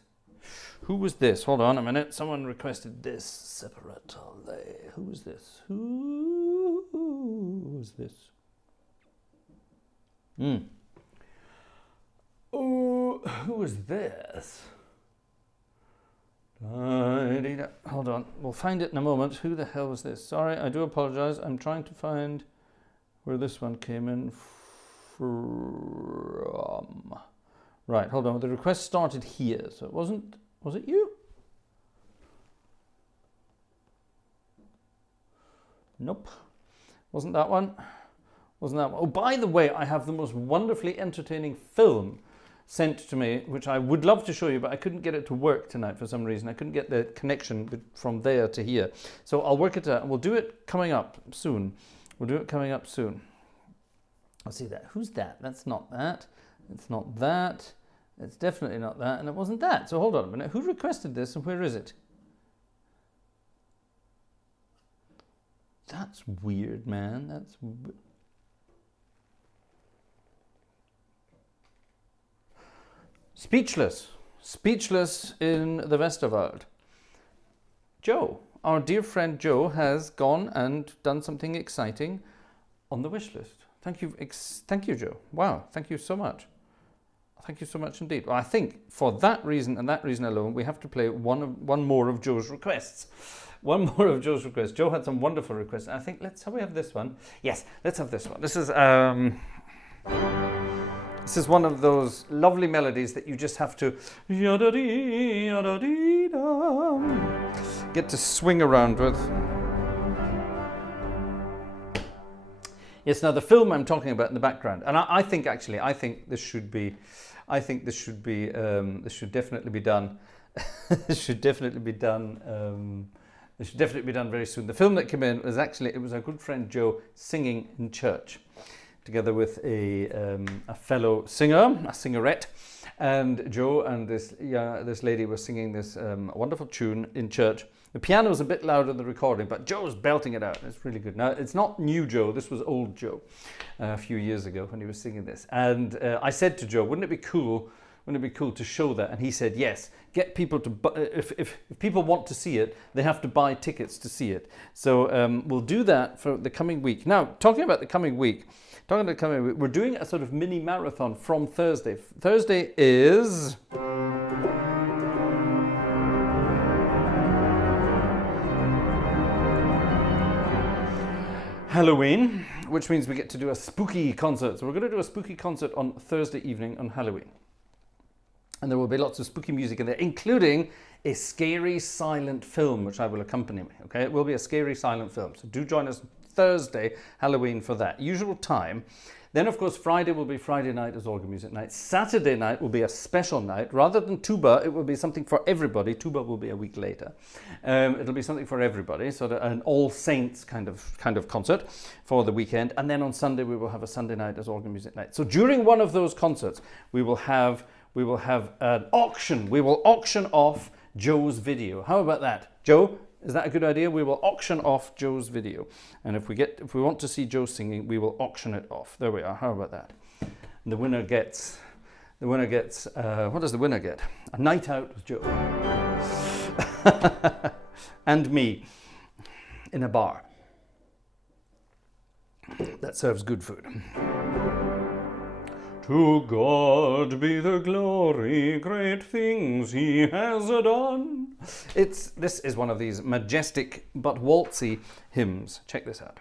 Who was this? Hold on a minute. Someone requested this. Separately. Who was this? Who was this? Oh, who was this? Hold on. We'll find it in a moment. Who the hell was this? Sorry, I do apologize. I'm trying to find where this one came in from... Right, hold on. The request started here, so it wasn't... Was it you? Nope. Wasn't that one? Wasn't that one? Oh, by the way, I have the most wonderfully entertaining film sent to me, which I would love to show you, but I couldn't get it to work tonight for some reason. I couldn't get the connection from there to here. So I'll work it out, and we'll do it coming up soon. We'll do it coming up soon. I'll see that. Who's that? That's not that. It's not that. It's definitely not that, and it wasn't that. So hold on a minute. Who requested this, and where is it? That's weird, man. That's... Speechless. Speechless in the Westerwald. Joe, our dear friend Joe, has gone and done something exciting on the wish list. Thank you, Joe. Wow, thank you so much. Thank you so much indeed. Well, I think for that reason and that reason alone, we have to play one more of Joe's requests. One more of Joe's requests. Joe had some wonderful requests. I think we have this one. Yes, let's have this one. This is one of those lovely melodies that you just have to get to swing around with. Yes, now the film I'm talking about in the background, and I think this should definitely be done. This should definitely be done. This should definitely be done very soon. The film that came in was it was our good friend Joe singing in church, together with a fellow singer, a singerette, and Joe and this lady were singing this wonderful tune in church. The piano was a bit louder than the recording, but Joe's belting it out. It's really good. Now, it's not new Joe. This was old Joe a few years ago when he was singing this. And I said to Joe, wouldn't it be cool to show that? And he said, yes, get people to if people want to see it, they have to buy tickets to see it. So we'll do that for the coming week. Now, talking about the coming week, we're doing a sort of mini marathon from Thursday. Thursday is... Halloween, which means we get to do a spooky concert. So we're going to do a spooky concert on Thursday evening on Halloween. And there will be lots of spooky music in there, including a scary silent film, which I will accompany me. Okay, it will be a scary silent film. So do join us Thursday, Halloween, for that. Usual time. Then, of course, Friday will be Friday night as organ music night. Saturday night will be a special night. Rather than tuba, it will be something for everybody. Tuba will be a week later. It'll be something for everybody, sort of an All Saints kind of concert for the weekend. And then on Sunday, we will have a Sunday night as organ music night. So during one of those concerts, we will have an auction. We will auction off Joe's video. How about that? Joe, is that a good idea? We will auction off Joe's video. And if we want to see Joe singing, we will auction it off. There we are. How about that? And the winner gets, what does the winner get? A night out with Joe. And me in a bar that serves good food. To God be the glory, great things he has done. This is one of these majestic but waltzy hymns. Check this out.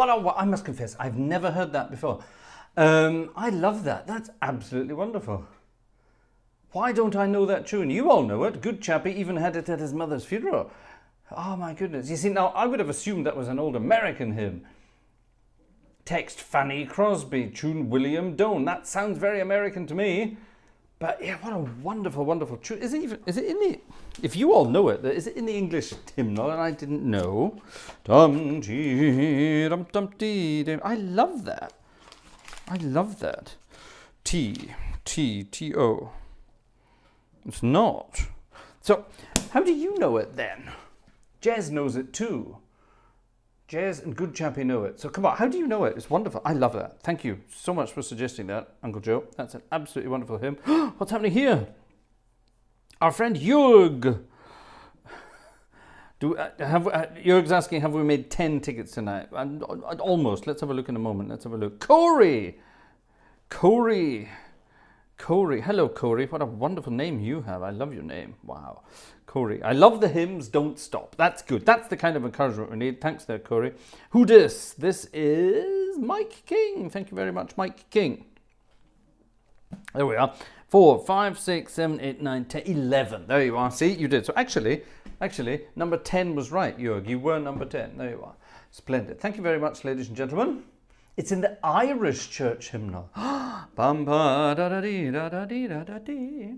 I must confess, I've never heard that before. I love that. That's absolutely wonderful. Why don't I know that tune? You all know it. Good chappie even had it at his mother's funeral. Oh my goodness. You see, now I would have assumed that was an old American hymn. Text Fanny Crosby, tune William Doan. That sounds very American to me. But yeah, what a wonderful, wonderful tune. Is it in the, if you all know it, is it in the English hymnal and I didn't know? Dum dee dum dum dee. I love that. I love that. T-O. It's not. So, how do you know it then? Jez knows it too. Jez and Good Chappie know it. So come on, how do you know it? It's wonderful. I love that. Thank you so much for suggesting that, Uncle Joe. That's an absolutely wonderful hymn. What's happening here? Our friend Jörg. Jörg's asking, have we made 10 tickets tonight? Almost. Let's have a look in a moment. Let's have a look. Corey. Hello, Corey. What a wonderful name you have. I love your name. Wow. Corey. I love the hymns. Don't stop. That's good. That's the kind of encouragement we need. Thanks there, Corey. Who dis? This is Mike King. Thank you very much, Mike King. There we are. 4, 5, 6, 7, 8, 9, 10, 11. There you are. See, you did. So actually, number 10 was right, Jörg. You were number 10. There you are. Splendid. Thank you very much, ladies and gentlemen. It's in the Irish church hymnal. Bum ba da da dee da da dee da da dee.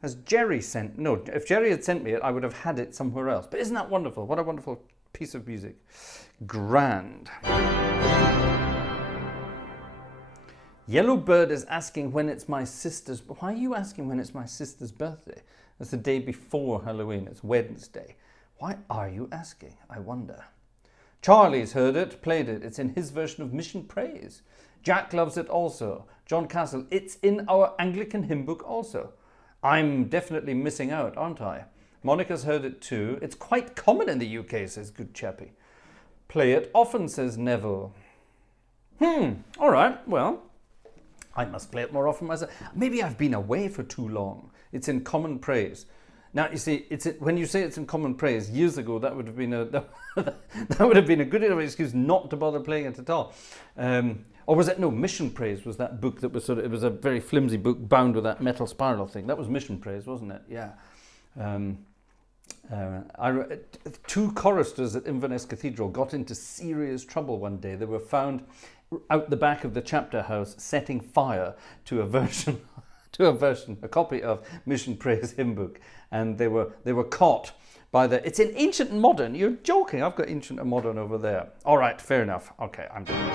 Has Jerry sent? No, if Jerry had sent me it, I would have had it somewhere else. But isn't that wonderful? What a wonderful piece of music. Grand. Yellowbird is asking when it's my sister's. Why are you asking when it's my sister's birthday? That's the day before Halloween. It's Wednesday. Why are you asking? I wonder. Charlie's heard it, played it. It's in his version of Mission Praise. Jack loves it also. John Castle, it's in our Anglican hymn book also. I'm definitely missing out, aren't I? Monica's heard it too. It's quite common in the UK, says Good Chappie. Play it often, says Neville. All right, well, I must play it more often myself. Maybe I've been away for too long. It's in common praise. Now, you see, when you say it's in common praise, years ago, that would have been a good enough excuse not to bother playing it at all. Or was it, no, Mission Praise was that book that was it was a very flimsy book bound with that metal spiral thing. That was Mission Praise, wasn't it? Yeah. Two choristers at Inverness Cathedral got into serious trouble one day. They were found out the back of the chapter house setting fire to a copy of Mission Praise hymn book, and they were caught by the. It's in Ancient and Modern. You're joking. I've got Ancient and Modern over there. All right, fair enough. Okay, I'm doing it.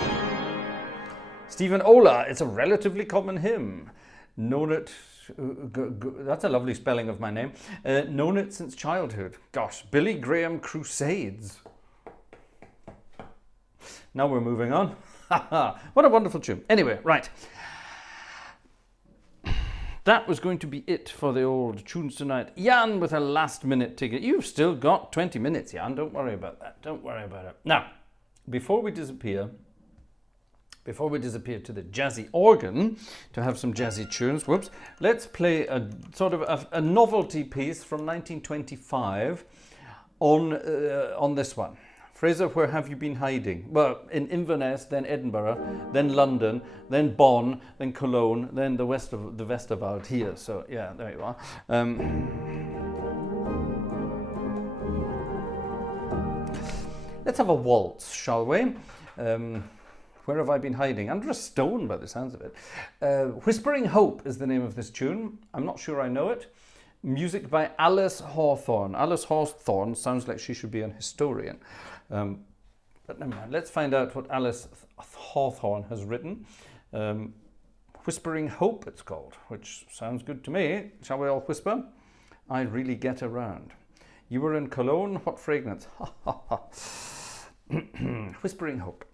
Stephen Ola. It's a relatively common hymn. Known it. That's a lovely spelling of my name. Known it since childhood. Gosh, Billy Graham Crusades. Now we're moving on. What a wonderful tune. Anyway, right. That was going to be it for the old tunes tonight. Jan with a last minute ticket. You've still got 20 minutes, Jan. Don't worry about that. Don't worry about it. Now, before we disappear to the jazzy organ to have some jazzy tunes, let's play a sort of a novelty piece from 1925 on this one. Fraser, where have you been hiding? Well, in Inverness, then Edinburgh, then London, then Bonn, then Cologne, then the Westerwald here. So yeah, there you are. Let's have a waltz, shall we? Where have I been hiding? Under a stone, by the sounds of it. Whispering Hope is the name of this tune. I'm not sure I know it. Music by Alice Hawthorne. Alice Hawthorne sounds like she should be an historian. But never mind. Let's find out what Alice Hawthorne has written. Whispering Hope, it's called, which sounds good to me. Shall we all whisper? I really get around. You were in Cologne, what fragrance? Whispering Hope.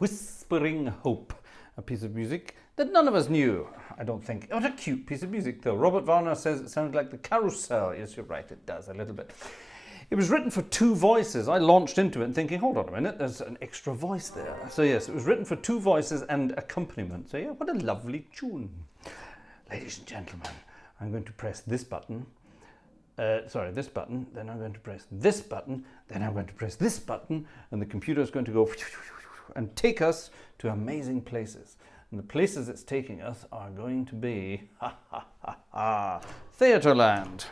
Whispering Hope, a piece of music that none of us knew, I don't think. What a cute piece of music, though. Robert Varner says it sounds like the carousel. Yes, you're right, it does a little bit. It was written for 2 voices. I launched into it thinking, hold on a minute, there's an extra voice there. So yes, it was written for 2 voices and accompaniment. So yeah, what a lovely tune. Ladies and gentlemen, I'm going to press this button. This button, then I'm going to press this button, then I'm going to press this button, and the computer is going to go and take us to amazing places. And the places it's taking us are going to be, Theatreland.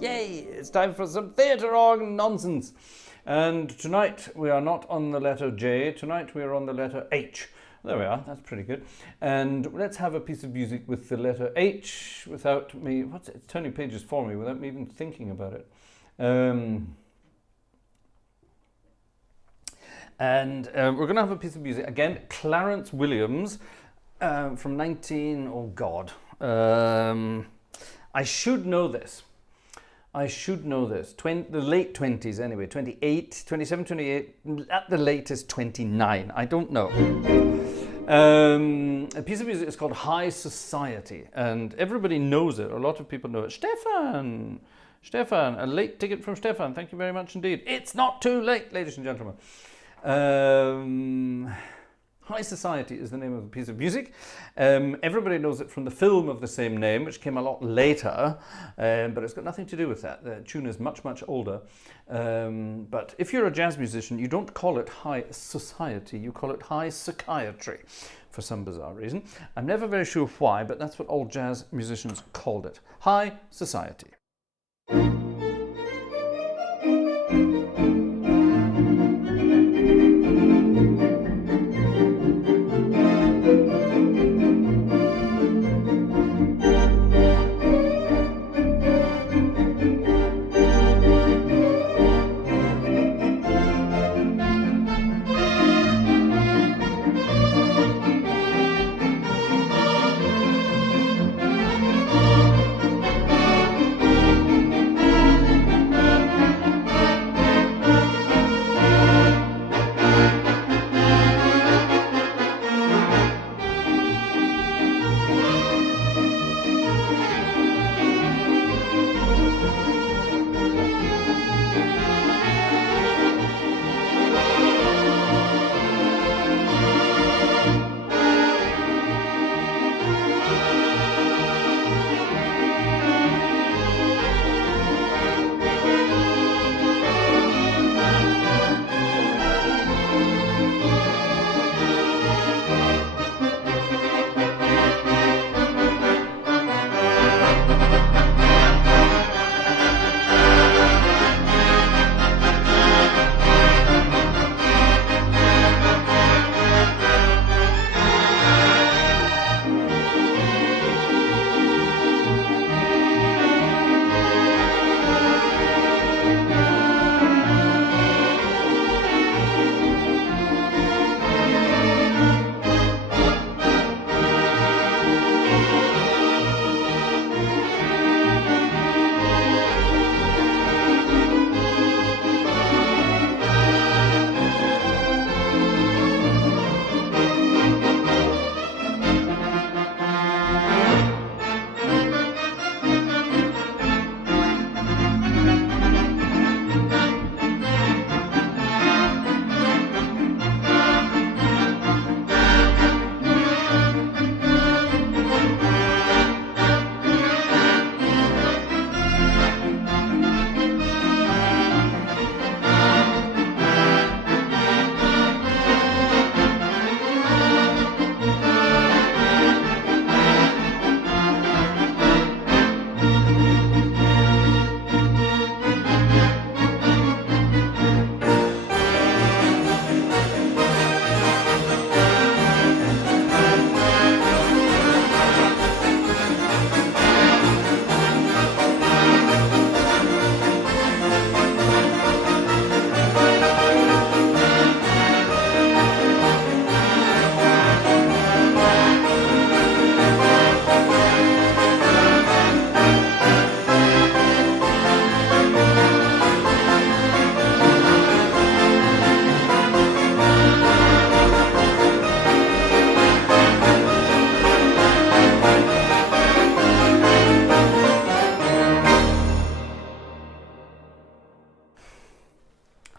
Yay, it's time for some theatre organ nonsense. And tonight we are not on the letter J, tonight we are on the letter H. There we are, that's pretty good. And let's have a piece of music with the letter H without me, it's turning pages for me without me even thinking about it. We're going to have a piece of music, again, Clarence Williams from 19, oh God. I should know this. The late 20s anyway, 28, 27, 28, at the latest 29, I don't know. A piece of music is called High Society, and everybody knows it, a lot of people know it. Stefan, a late ticket from Stefan, thank you very much indeed. It's not too late, ladies and gentlemen. High Society is the name of the piece of music. Everybody knows it from the film of the same name, which came a lot later, but it's got nothing to do with that. The tune is much, much older. But if you're a jazz musician, you don't call it High Society, you call it High Psychiatry, for some bizarre reason. I'm never very sure why, but that's what all jazz musicians called it. High Society.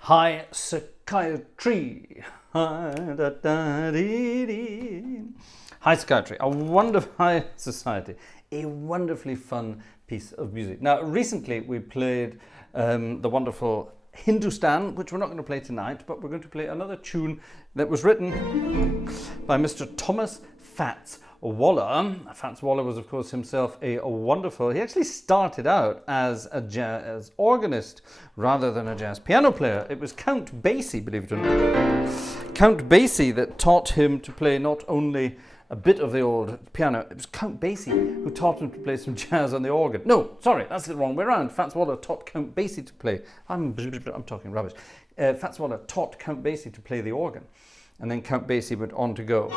High Psychiatry. High Psychiatry, a wonderful high society, a wonderfully fun piece of music. Now, recently we played the wonderful Hindustan, which we're not going to play tonight, but we're going to play another tune that was written by Mr. Thomas Fats Waller. Fats Waller was, of course, himself a wonderful... He actually started out as a jazz organist rather than a jazz piano player. It was Count Basie, believe it or not. Count Basie that taught him to play not only a bit of the old piano, it was Count Basie who taught him to play some jazz on the organ. No, sorry, that's the wrong way around. Fats Waller taught Count Basie to play... I'm talking rubbish. Fats Waller taught Count Basie to play the organ. And then Count Basie went on to go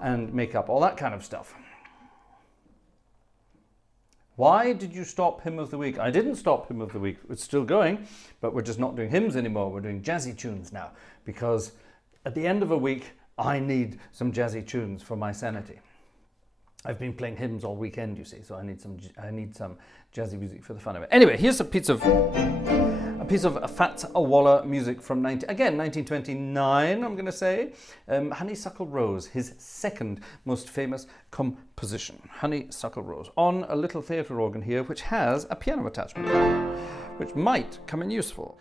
and make up all that kind of stuff. Why did you stop Hymn of the Week? I didn't stop Hymn of the Week. It's still going, but we're just not doing hymns anymore. We're doing jazzy tunes now, because at the end of a week, I need some jazzy tunes for my sanity. I've been playing hymns all weekend, you see, so I need some jazzy music for the fun of it. Anyway, here's a piece of Fats Waller music from 1929, I'm going to say. Honeysuckle Rose, his second most famous composition. Honeysuckle Rose, on a little theatre organ here, which has a piano attachment, which might come in useful.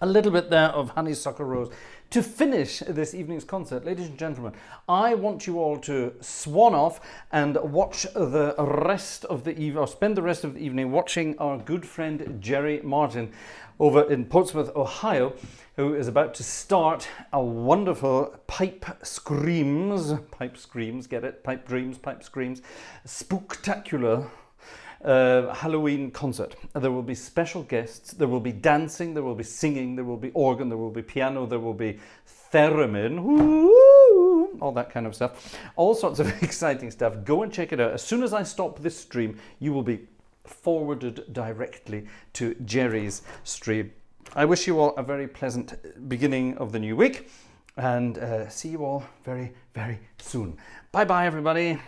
A little bit there of Honeysuckle Rose. To finish this evening's concert, ladies and gentlemen, I want you all to swan off and watch the rest of the evening, or spend the rest of the evening watching our good friend Jerry Martin over in Portsmouth, Ohio, who is about to start a wonderful pipe screams, get it? Pipe dreams, pipe screams, spooktacular Halloween concert. There will be special guests, there will be dancing, there will be singing, there will be organ, there will be piano, there will be theremin, woo, all that kind of stuff. All sorts of exciting stuff. Go and check it out. As soon as I stop this stream, you will be forwarded directly to Jerry's stream. I wish you all a very pleasant beginning of the new week, and see you all very, very soon. Bye bye, everybody.